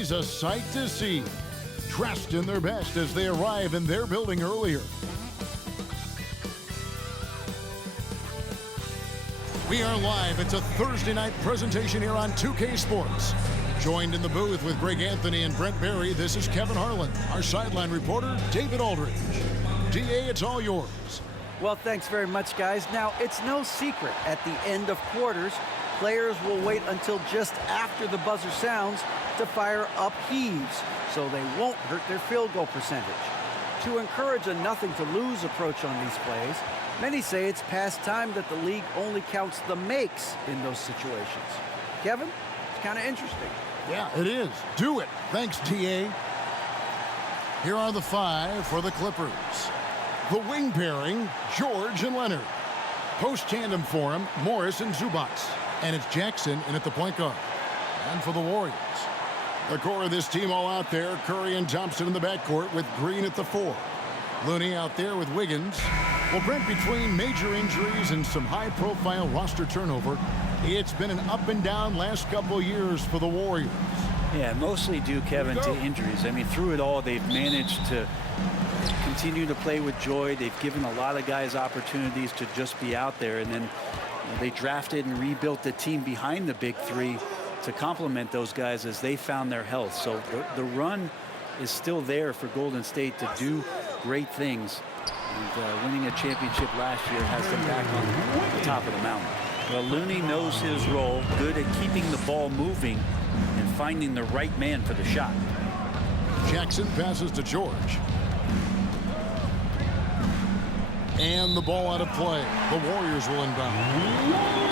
always a sight to see, dressed in their best as they arrive in their building earlier. We are live. It's a Thursday night presentation here on 2K Sports. Joined in the booth with Greg Anthony and Brent Barry, this is Kevin Harlan. Our sideline reporter, David Aldridge. DA, it's all yours. Well, thanks very much, guys. Now, it's no secret at the end of quarters, players will wait until just after the buzzer sounds to fire up heaves, so they won't hurt their field goal percentage. To encourage a nothing-to-lose approach on these plays, many say it's past time that the league only counts the makes in those situations. Kevin, it's kind of interesting. Yeah, it is. Do it. Thanks, DA. Here are the five for the Clippers. The wing pairing, George and Leonard. Post tandem for him, Morris and Zubats. And it's Jackson in at the point guard. And for the Warriors, the core of this team all out there, Curry and Thompson in the backcourt with Green at the 4. Looney out there with Wiggins. Well, Brent, between major injuries and some high-profile roster turnover, it's been an up-and-down last couple years for the Warriors. Yeah, mostly due, Kevin, to injuries. I mean, through it all, they've managed to continue to play with joy. They've given a lot of guys opportunities to just be out there, and then they drafted and rebuilt the team behind the big three to complement those guys as they found their health. So the run is still there for Golden State to do great things. And winning a championship last year has them back on the top of the mountain. Well, Looney knows his role, good at keeping the ball moving and finding the right man for the shot. Jackson passes to George. And the ball out of play. The Warriors will inbound.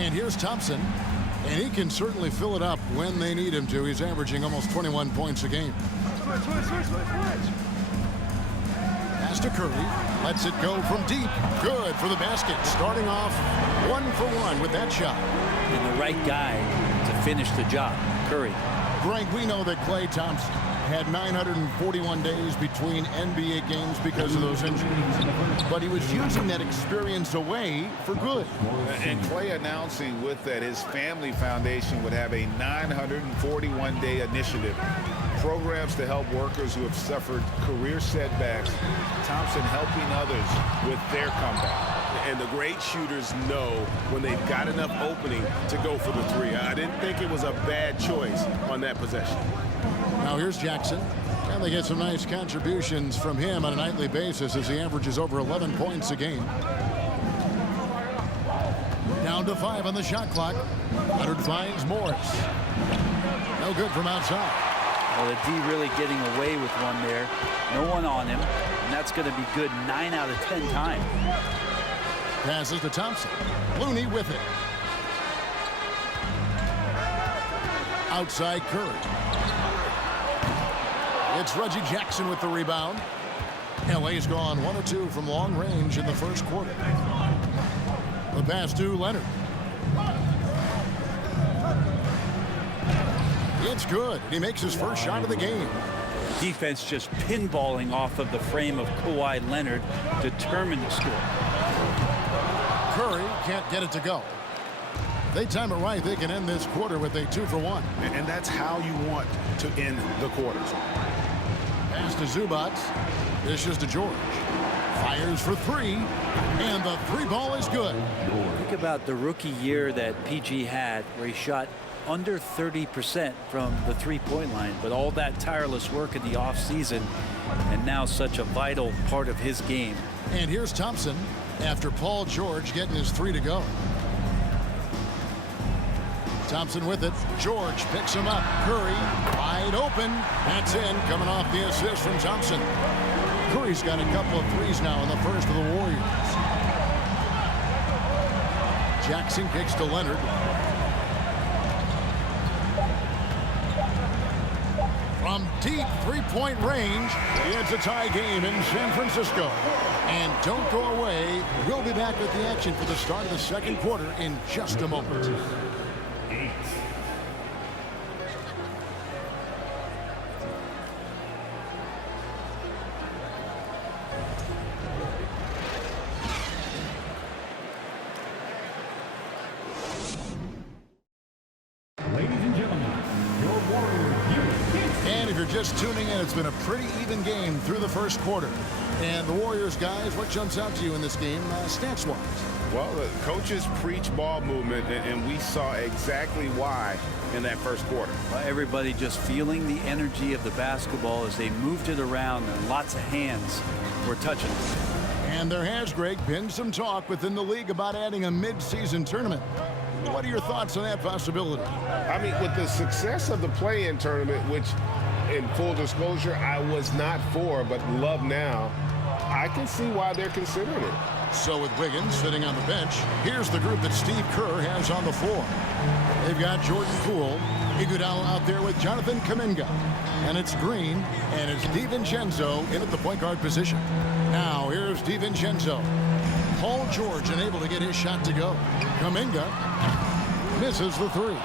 And here's Thompson. And he can certainly fill it up when they need him to. He's averaging almost 21 points a game. Pass to Curry. Lets it go from deep. Good for the basket. Starting off 1 for 1 with that shot. And the right guy to finish the job, Curry. Greg, we know that Klay Thompson had 941 days between NBA games because of those injuries. But he was using that experience away for good. And Klay announcing with that his family foundation would have a 941-day initiative. Programs to help workers who have suffered career setbacks. Thompson helping others with their comeback. And the great shooters know when they've got enough opening to go for the three. I didn't think it was a bad choice on that possession. Now here's Jackson. And they get some nice contributions from him on a nightly basis as he averages over 11 points a game. Down to 5 on the shot clock. Leonard finds Morris. No good from outside. Well, the D really getting away with one there. No one on him. And that's going to be good 9 out of 10 times. Passes to Thompson. Looney with it. Outside Curry. It's Reggie Jackson with the rebound. LA's gone 1 or 2 from long range in the first quarter. The pass to Leonard. It's good. He makes his first shot of the game. Defense just pinballing off of the frame of Kawhi Leonard, determined to score. Curry can't get it to go. If they time it right, they can end this quarter with a 2 for 1. And that's how you want to end the quarters. Pass to Zubats. Dishes to George. Fires for 3. And the 3 ball is good. Think about the rookie year that PG had where he shot under 30% from the three-point line, but all that tireless work in the offseason and now such a vital part of his game. And here's Thompson after Paul George getting his 3 to go. Thompson with it. George picks him up. Curry wide open. That's in, coming off the assist from Thompson. Curry's got a couple of threes now in the first of the Warriors. Jackson kicks to Leonard. From deep three-point range, it's a tie game in San Francisco. And don't go away. We'll be back with the action for the start of the second quarter in just a moment. just tuning in, it's been a pretty even game through the first quarter. And the Warriors, guys, what jumps out to you in this game, stats-wise? Well, the coaches preach ball movement, and we saw exactly why in that first quarter. Well, everybody just feeling the energy of the basketball as they moved it around, and lots of hands were touching it. And there has, Greg, been some talk within the league about adding a mid-season tournament. What are your thoughts on that possibility? I mean, with the success of the play-in tournament, which, in full disclosure, I was not for, but love now, I can see why they're considering it. So with Wiggins sitting on the bench, here's the group that Steve Kerr has on the floor. They've got Jordan Poole, Iguodala out there with Jonathan Kuminga. And it's Green, and it's DiVincenzo in at the point guard position. Now, here's DiVincenzo. Paul George unable to get his shot to go. Kuminga misses the three.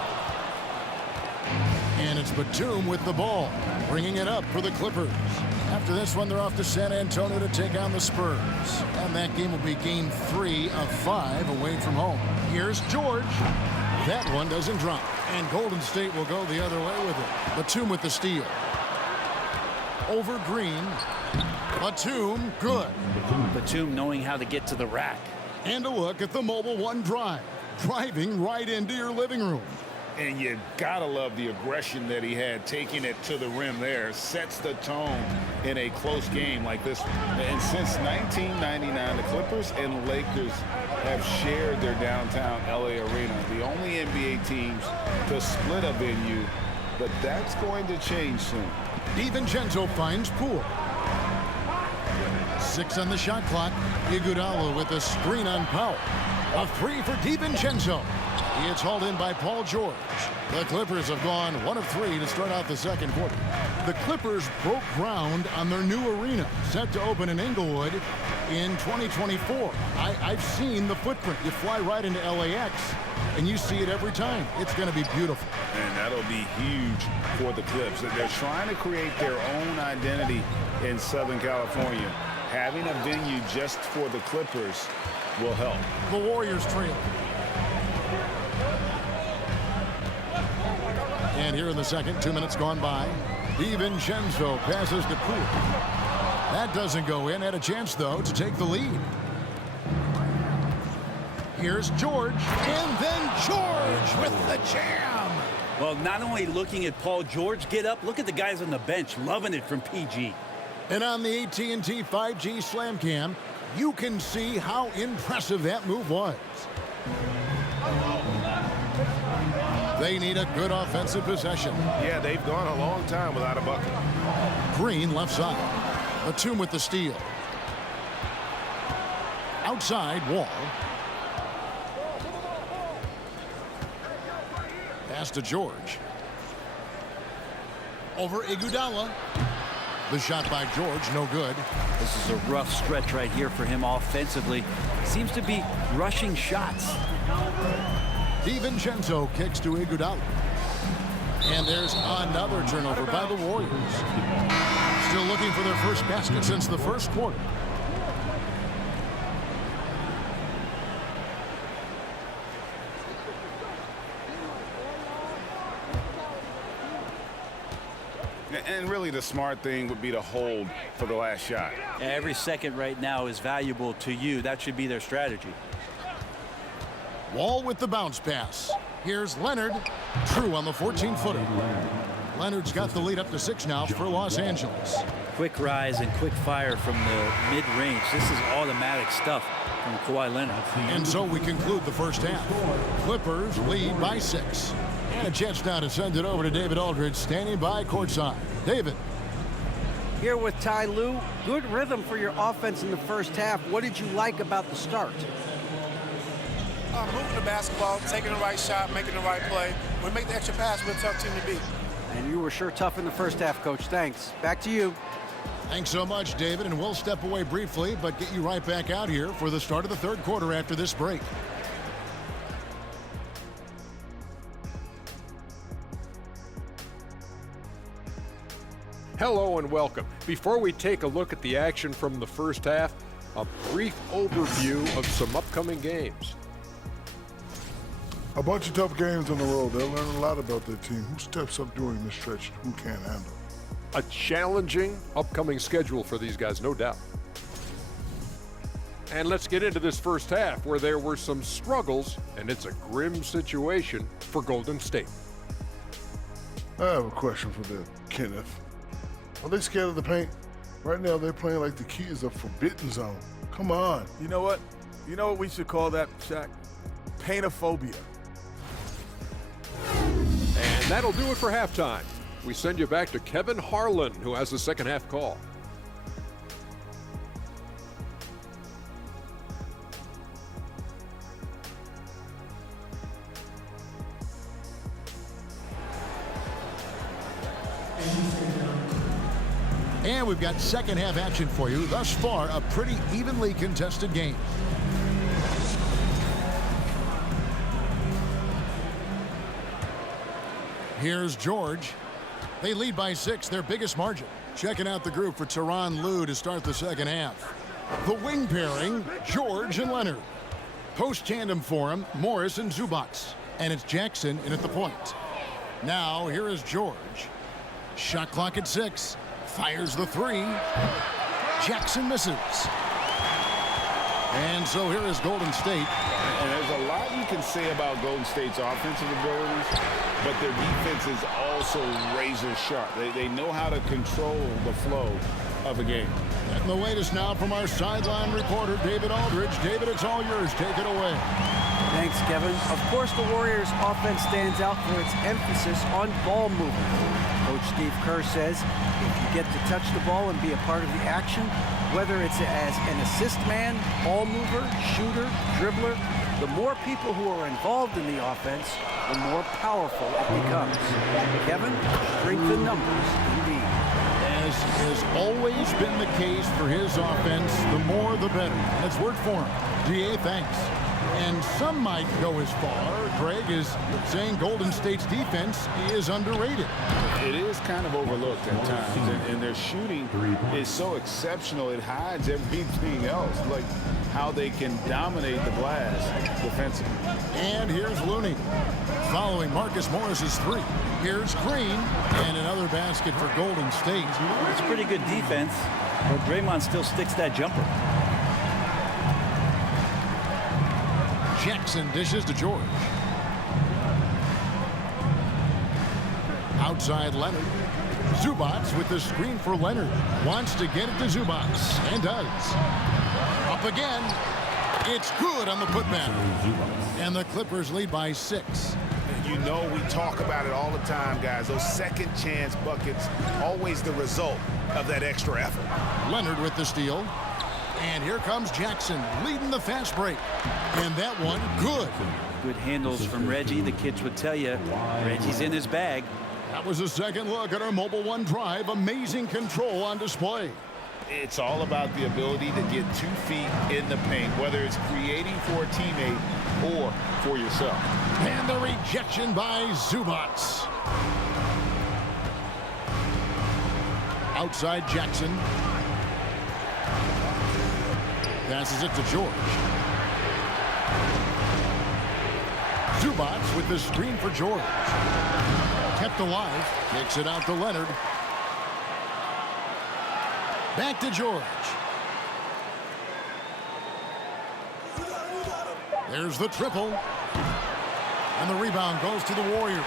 And it's Batum with the ball, bringing it up for the Clippers. After this one, they're off to San Antonio to take on the Spurs. And that game will be game 3 of 5 away from home. Here's George. That one doesn't drop. And Golden State will go the other way with it. Batum with the steal. Over Green. Batum, good. Batum knowing how to get to the rack. And a look at the Mobile One drive. Driving right into your living room. And you gotta love the aggression that he had, taking it to the rim there. Sets the tone in a close game like this. And since 1999, the Clippers and Lakers have shared their downtown LA arena, the only NBA teams to split a venue, but that's going to change soon. DiVincenzo finds Poole. 6 on the shot clock. Iguodala with a screen on Powell. A 3 for DiVincenzo. He is hauled in by Paul George. The Clippers have gone 1 of 3 to start out the second quarter. The Clippers broke ground on their new arena, set to open in Inglewood in 2024. I've seen the footprint. You fly right into LAX, and you see it every time. It's going to be beautiful. And that'll be huge for the Clips. They're trying to create their own identity in Southern California. Having a venue just for the Clippers will help. The Warriors trail. And here in the second, 2 minutes gone by. DiVincenzo passes to Poole. That doesn't go in. Had a chance, though, to take the lead. Here's George. And then George with the jam. Well, not only looking at Paul George get up, look at the guys on the bench loving it from PG. And on the AT&T 5G Slam Cam, you can see how impressive that move was. They need a good offensive possession. Yeah, they've gone a long time without a bucket. Green left side. Batum with the steal. Outside, Wall. Pass to George. Over Iguodala. The shot by George, no good. This is a rough stretch right here for him offensively. Seems to be rushing shots. DiVincenzo kicks to Iguodala. And there's another turnover by the Warriors. Still looking for their first basket since the first quarter. And really the smart thing would be to hold for the last shot. Every second right now is valuable to you. That should be their strategy. Wall with the bounce pass. Here's Leonard. True on the 14-footer. Leonard's got the lead up to 6 now for Los Angeles. Quick rise and quick fire from the mid-range. This is automatic stuff from Kawhi Leonard. And so we conclude the first half. Clippers lead by 6. And a chance now to send it over to David Aldridge, standing by courtside. David. Here with Ty Lue. Good rhythm for your offense in the first half. What did you like about the start? Moving the basketball, taking the right shot, making the right play. When we make the extra pass, we're a tough team to beat. And you were sure tough in the first half, Coach. Thanks. Back to you. Thanks so much, David. And we'll step away briefly, but get you right back out here for the start of the third quarter after this break. Hello and welcome. Before we take a look at the action from the first half, a brief overview of some upcoming games. A bunch of tough games on the road. They'll learn a lot about their team. Who steps up during this stretch, who can't handle. A challenging upcoming schedule for these guys, no doubt. And let's get into this first half where there were some struggles, and it's a grim situation for Golden State. I have a question for them, Kenneth. Are they scared of the paint? Right now, they're playing like the key is a forbidden zone. Come on. You know what? You know what we should call that, Shaq? Paintophobia. And that'll do it for halftime. We send you back to Kevin Harlan, who has the second half call. And we've got second half action for you. Thus far, a pretty evenly contested game. Here's George. They lead by 6, their biggest margin. Checking out the group for Tyronn Lue to start the second half. The wing pairing, George and Leonard. Post tandem for him, Morris and Zubac. And it's Jackson in at the point. Now, here is George. Shot clock at 6. Fires the 3. Jackson misses. And so here is Golden State. And there's a lot you can say about Golden State's offensive abilities, but their defense is also razor sharp. They know how to control the flow of a game. And the latest now from our sideline reporter, David Aldridge. David, it's all yours. Take it away. Thanks, Kevin. Of course, the Warriors' offense stands out for its emphasis on ball movement. Coach Steve Kerr says if you get to touch the ball and be a part of the action, whether it's as an assist man, ball mover, shooter, dribbler, the more people who are involved in the offense, the more powerful it becomes. Kevin, strength in numbers, indeed. As has always been the case for his offense, the more the better. That's word for him. DA, thanks. And some might go as far, Greg, is saying Golden State's defense is underrated. It is kind of overlooked at times, and their shooting is so exceptional it hides everything else, like how they can dominate the glass defensively. And here's Looney following Marcus Morris's 3. Here's Green, and another basket for Golden State. It's pretty good defense, but Draymond still sticks that jumper. Jackson dishes to George. Outside Leonard. Zubac with the screen for Leonard. Wants to get it to Zubac, and does. Up again. It's good on the putback. And the Clippers lead by 6. You know we talk about it all the time, guys. Those second chance buckets, always the result of that extra effort. Leonard with the steal. And here comes Jackson leading the fast break. And that one, good. Good handles from Reggie. The kids would tell you, Reggie's in his bag. That was a second look at our Mobile One drive. Amazing control on display. It's all about the ability to get 2 feet in the paint, whether it's creating for a teammate or for yourself. And the rejection by Zubac. Outside Jackson. Passes it to George. Zubac with the screen for George. Kept alive. Kicks it out to Leonard. Back to George. There's the triple. And the rebound goes to the Warriors.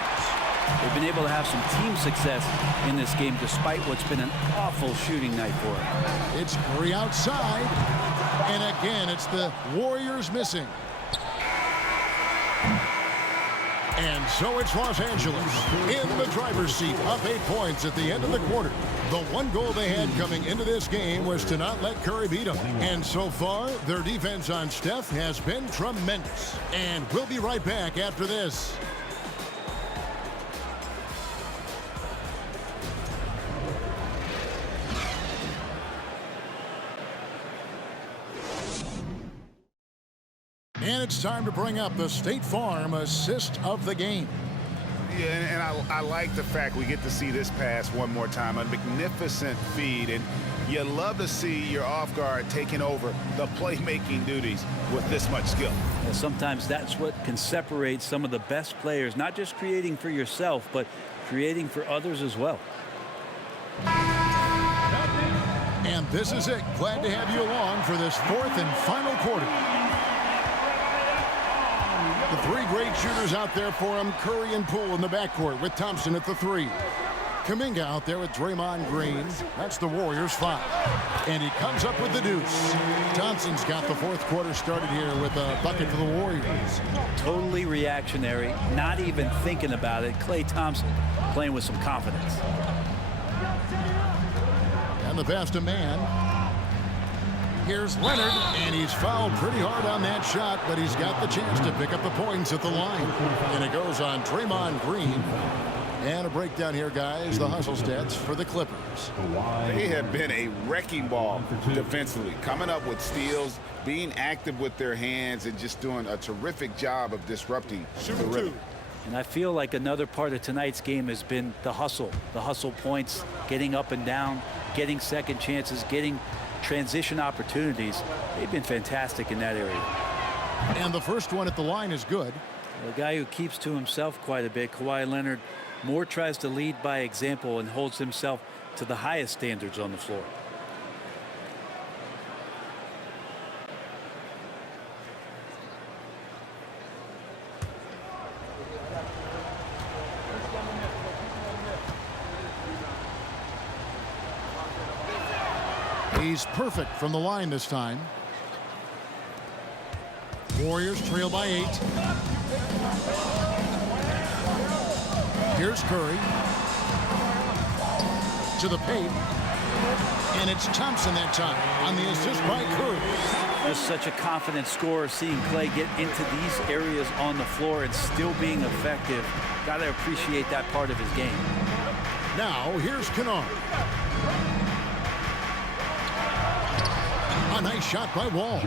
They've been able to have some team success in this game despite what's been an awful shooting night for them. It's Curry outside. And again, it's the Warriors missing. And so it's Los Angeles in the driver's seat, up 8 points at the end of the quarter. The one goal they had coming into this game was to not let Curry beat them. And so far, their defense on Steph has been tremendous. And we'll be right back after this. And it's time to bring up the State Farm assist of the game. Yeah, and I like the fact we get to see this pass one more time. A magnificent feed, and you love to see your off guard taking over the playmaking duties with this much skill. Well, sometimes that's what can separate some of the best players, not just creating for yourself, but creating for others as well. This is it. Glad to have you along for this fourth and final quarter. The three great shooters out there for him. Curry and Poole in the backcourt with Thompson at the 3. Kuminga out there with Draymond Green. That's the Warriors' 5. And he comes up with the deuce. Thompson's got the fourth quarter started here with a bucket for the Warriors. Totally reactionary, not even thinking about it. Klay Thompson playing with some confidence. And the pass to man. Here's Leonard, and he's fouled pretty hard on that shot, but he's got the chance to pick up the points at the line. And it goes on Draymond Green. And a breakdown here, guys. The hustle stats for the Clippers. They have been a wrecking ball defensively, coming up with steals, being active with their hands, and just doing a terrific job of disrupting the rhythm. And I feel like another part of tonight's game has been the hustle points, getting up and down, getting second chances, getting transition opportunities. They've been fantastic in that area. And the first one at the line is good. A guy who keeps to himself quite a bit, Kawhi Leonard, more tries to lead by example and holds himself to the highest standards on the floor. He's perfect from the line this time. Warriors trail by 8. Here's Curry. To the paint. And it's Thompson that time on the assist by Curry. Just such a confident scorer, seeing Klay get into these areas on the floor and still being effective. Got to appreciate that part of his game. Now, here's Kennard. A nice shot by Wall.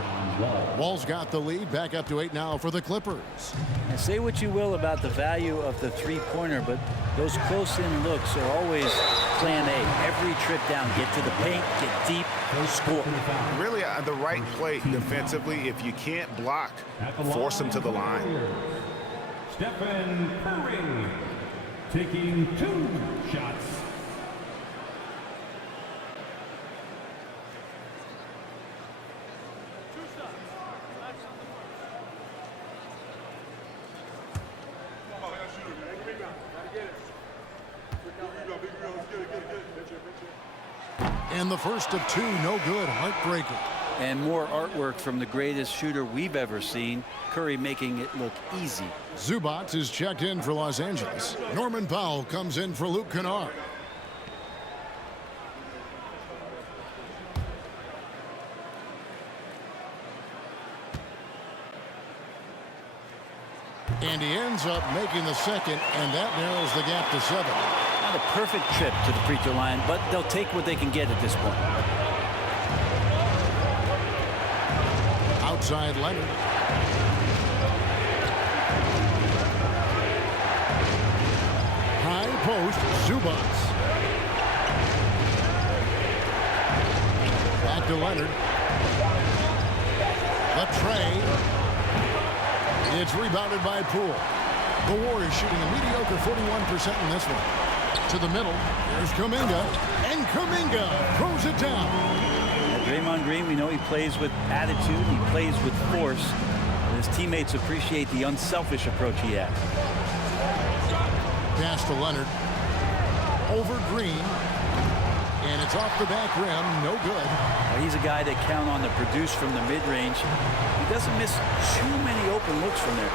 Wall's got the lead, back up to 8 now for the Clippers. And say what you will about the value of the three-pointer, but those close-in looks are always plan A. Every trip down, get to the paint, get deep, score. Really, the right play defensively. If you can't block, force them to the line. Stephen Curry taking 2 shots. And the first of 2, no good, heartbreaker. And more artwork from the greatest shooter we've ever seen. Curry making it look easy. Zubac is checked in for Los Angeles. Norman Powell comes in for Luke Kennard. And he ends up making the second, and that narrows the gap to 7. Not a perfect trip to the free throw line, but they'll take what they can get at this point. Outside Leonard. High post, Zubac. Back to Leonard. The tray. It's rebounded by Poole. The Warriors shooting a mediocre 41% in this one. To the middle, there's Kuminga, and Kuminga throws it down. Draymond Green, we know he plays with attitude, he plays with force, and his teammates appreciate the unselfish approach he has. Pass to Leonard. Over Green. And it's off the back rim, no good. Well, he's a guy that count on to produce from the mid-range. He doesn't miss too many open looks from there.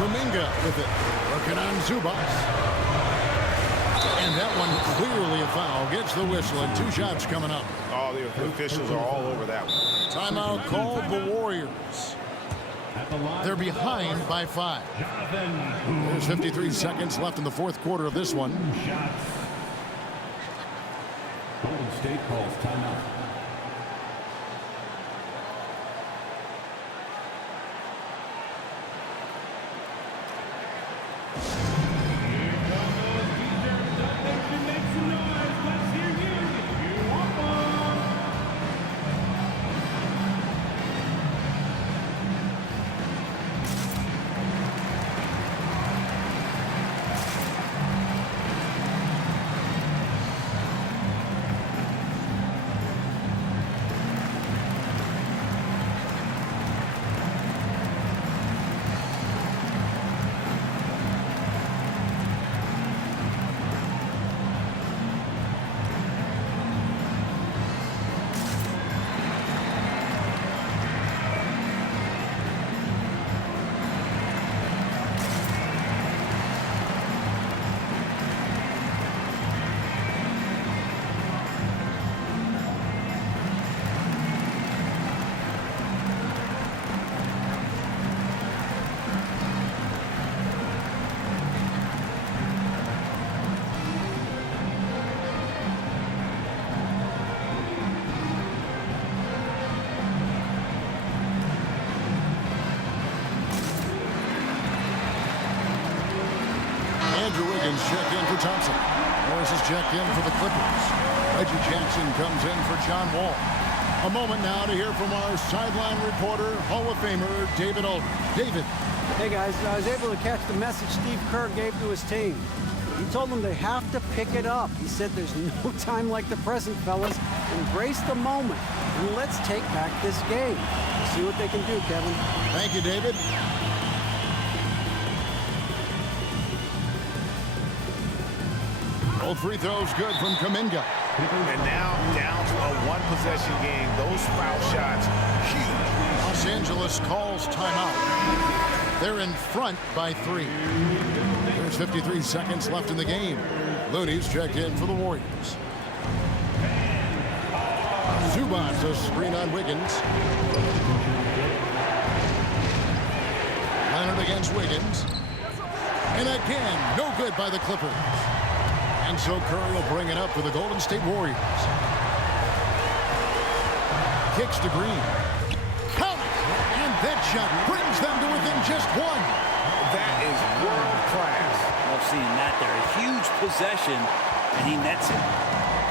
Kuminga with it, working on Zubac. And that one clearly a foul. Gets the whistle, and 2 shots coming up. Oh, the officials are all over that one. Timeout called the Warriors. They're behind by 5. There's 53 seconds left in the fourth quarter of this one. Golden State calls timeout. Thompson. Morris is checked in for the Clippers. Reggie Jackson comes in for John Wall. A moment now to hear from our sideline reporter, Hall of Famer David Aldridge. David. Hey guys, I was able to catch the message Steve Kerr gave to his team. He told them they have to pick it up. He said there's no time like the present, fellas. Embrace the moment, and let's take back this game. We'll see what they can do, Kevin. Thank you, David. Both free throws good from Kuminga. And now down to a one-possession game. Those foul shots, huge. Los Angeles calls timeout. They're in front by 3. There's 53 seconds left in the game. Looney's checked in for the Warriors. Zubac, a screen on Wiggins. Leonard against Wiggins. And again, no good by the Clippers. And so Curry will bring it up for the Golden State Warriors. Kicks to Green. Count it! And that shot brings them to within just 1. That is world class. Love seeing that there. A huge possession, and he nets it.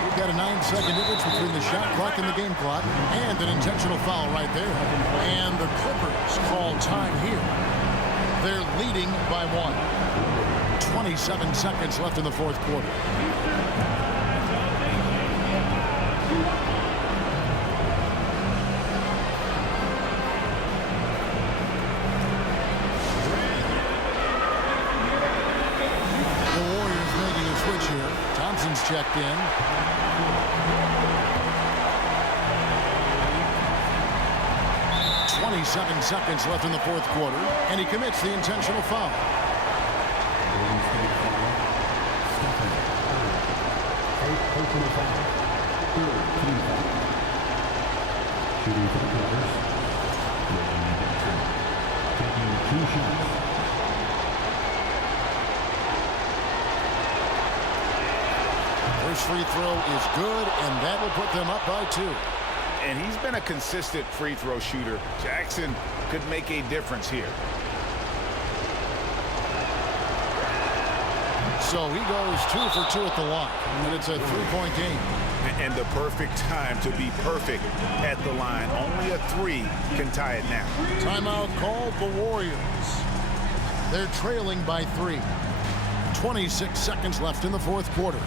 We've got a 9-second difference between the shot clock and the game clock, and an intentional foul right there. And the Clippers call time here. They're leading by 1. 27 seconds left in the fourth quarter. The Warriors making a switch here. Thompson's checked in. .27 seconds left in the fourth quarter, and he commits the intentional foul. Shooting for the Clippers. Reggie Jackson taking 2 shots. First free throw is good, and that will put them up by 2. And he's been a consistent free throw shooter. Jackson could make a difference here. So he goes 2 for 2 at the line, and it's a 3-point game. And the perfect time to be perfect at the line. Only a 3 can tie it now. Timeout called the Warriors. They're trailing by 3. 26 seconds left in the fourth quarter.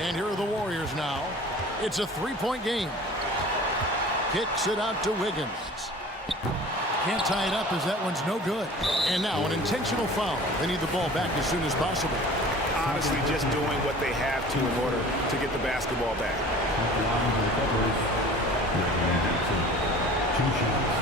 And here are the Warriors now. It's a 3-point game. Kicks it out to Wiggins. Can't tie it up as that one's no good. And now an intentional foul. They need the ball back as soon as possible. Honestly, just doing what they have to in order to get the basketball back. At the line for the Clippers. Reggie Jackson. 2 shots.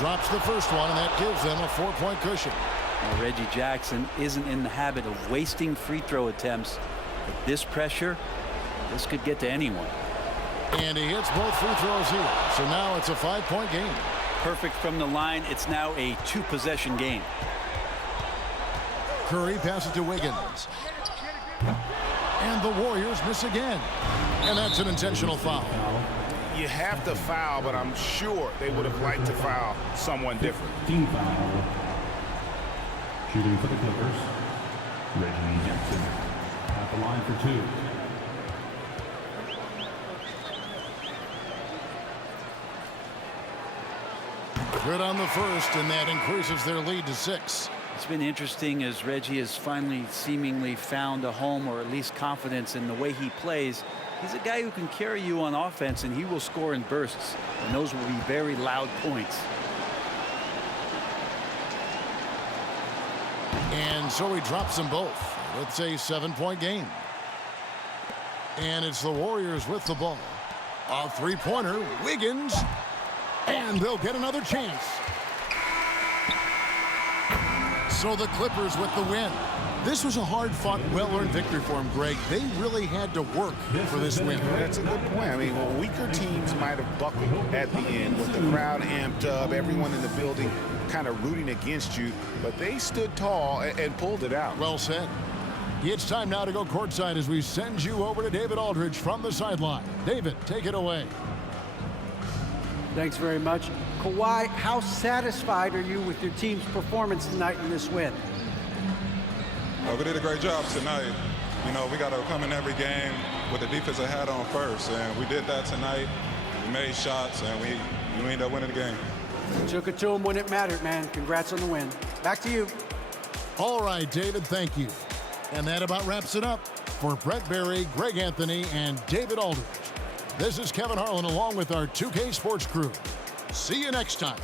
Drops the first one, and that gives them a 4-point cushion. Now, Reggie Jackson isn't in the habit of wasting free throw attempts. With this pressure, this could get to anyone. And he hits both free throws here. So now it's a 5-point game. Perfect from the line. It's now a 2-possession game. Curry passes to Wiggins. And the Warriors miss again. And that's an intentional foul. You have to foul, but I'm sure they would have liked to foul someone different. Team foul. Shooting for the Clippers. Reggie Jackson at the line for 2. Good on the first, and that increases their lead to 6. It's been interesting as Reggie has finally seemingly found a home, or at least confidence in the way he plays. He's a guy who can carry you on offense, and he will score in bursts. And those will be very loud points. And so he drops them both. It's a 7-point game. And it's the Warriors with the ball. A three-pointer, Wiggins, and they'll get another chance. So the Clippers with the win. This was a hard-fought, well-earned victory for them, Greg. They really had to work for this win. That's a good point. I mean, well, weaker teams might have buckled at the end with the crowd amped up, everyone in the building kind of rooting against you, but they stood tall and pulled it out. Well said. It's time now to go courtside as we send you over to David Aldridge from the sideline. David, take it away. Thanks very much. Kawhi, how satisfied are you with your team's performance tonight in this win? We did a great job tonight. You know, we got to come in every game with the defensive hat on first, and we did that tonight. We made shots, and we ended up winning the game. Took it to them when it mattered, man. Congrats on the win. Back to you. All right, David, thank you. And that about wraps it up for Brett Berry, Greg Anthony, and David Aldridge. This is Kevin Harlan along with our 2K Sports crew. See you next time.